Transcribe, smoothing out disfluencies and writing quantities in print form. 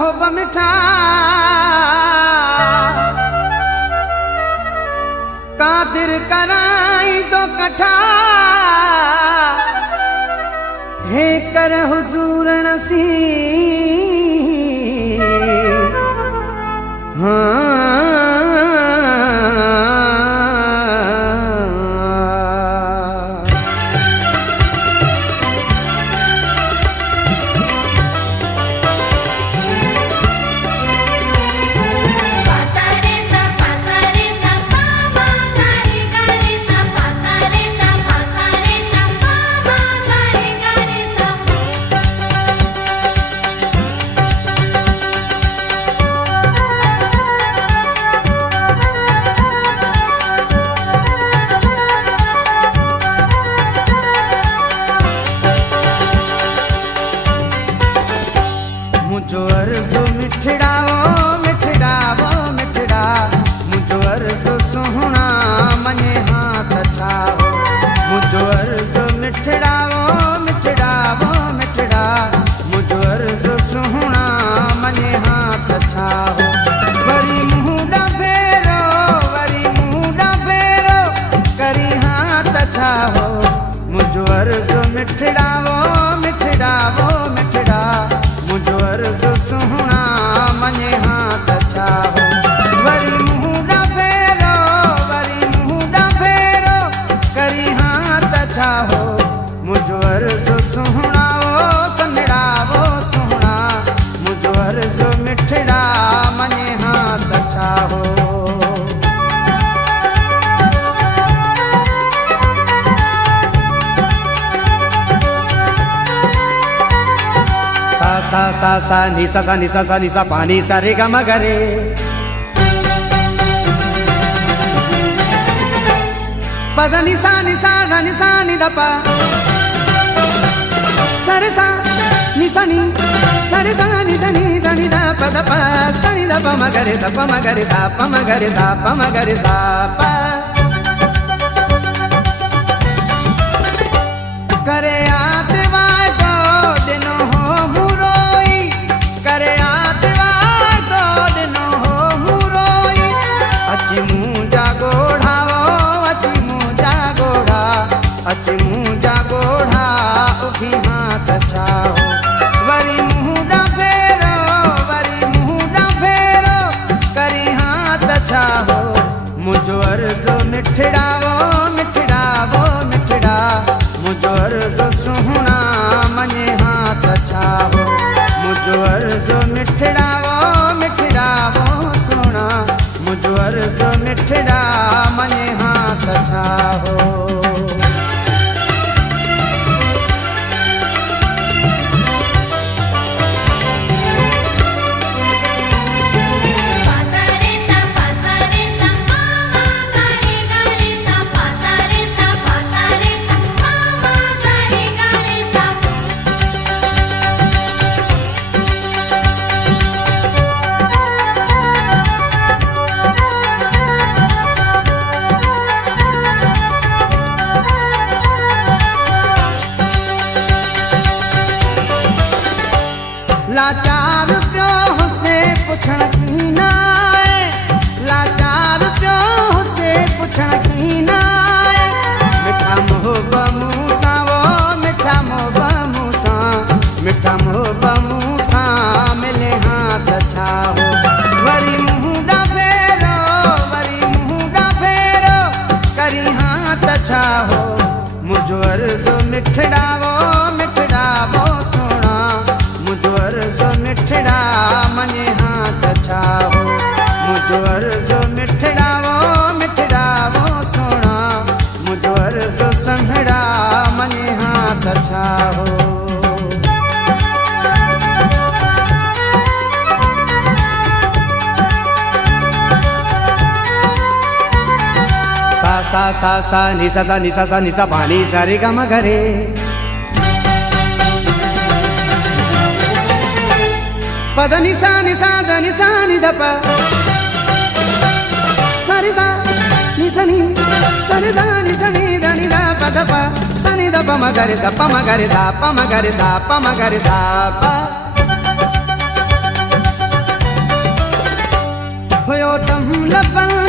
मोहब मिठा कादिर कराई तो कठा हे कर हुजूर नसी मुझो अर्ज़ो मिठड़ा वो मिठड़ा वो मिठड़ा मुझो अर्ज़ो सुहना मने हाथ छाओ मुझो अर्ज़ो मिठड़ा वो मिठड़ा वो मिठड़ा मुझो अर्ज़ो सुहना मने हाथ छाओ वरी मुंडा फेरो करी हाथ छाओ मुझो अर्ज़ो मिठड़ा वो मिठड़ा वो मिठड़ा मुझो अर्ज़ो सुहना मने हाथ छाओ वरी मुंडा फेरो करी हाथ छाओ मुझो अर्ज़ो सुहना वो सुहना मुझो अर्ज़ो मिठड़ा मने हाथ छाओ सा नि सा पानी सा रे ग म ग रे पद नि सा नि द प सा रे सा नि सा नि द नि द प द प सा नि द प म ग रे सा प म ग रे सा प म ग रे सा प म ग रे सा प करे आतवा दो दिनो हो मुरोई करे आतवा दो दिनो हो मुरोई अची मुंजा गोढ़ाओ अची मुंजा गोढ़ा उठी हाथ छाओ वरी मुंडा फेरो करी हाथ छाओ मुझो अर्ज़ो मिठड़ा वो मिठड़ा मुझो अर्ज़ो सुहना मने हाथ छाओ मुझो अर्ज़ो मिठड़ा वो सुहना मुझो अर्ज़ो मिठड़ा मने हाथ छाओ लाचार प्यो से पुछण की ना लाचार प्यो से पुछण की ना मिठा मोहब मूसा वो मिठा मोहब मूसा मिले हाथ छाओ वरी मुंडा फेरो करी हाथ छाओ मुझो अर्ज़ो मिठड़ा वो सुहना मुझो अर्ज़ो मिठड़ा मने हाथ छाओ मुझो अर्ज़ो मिठड़ा वो सुहना मुझो अर्ज़ो संघड़ा मने हाथ छाओ सा नि सा पानी सा रे ग म ग रे पद नि सा नि द प सा रे सा नि सा नि द नि द प द प सा नि द प म ग रे सा प म ग रे सा प म ग रे सा प म ग रे सा प लपन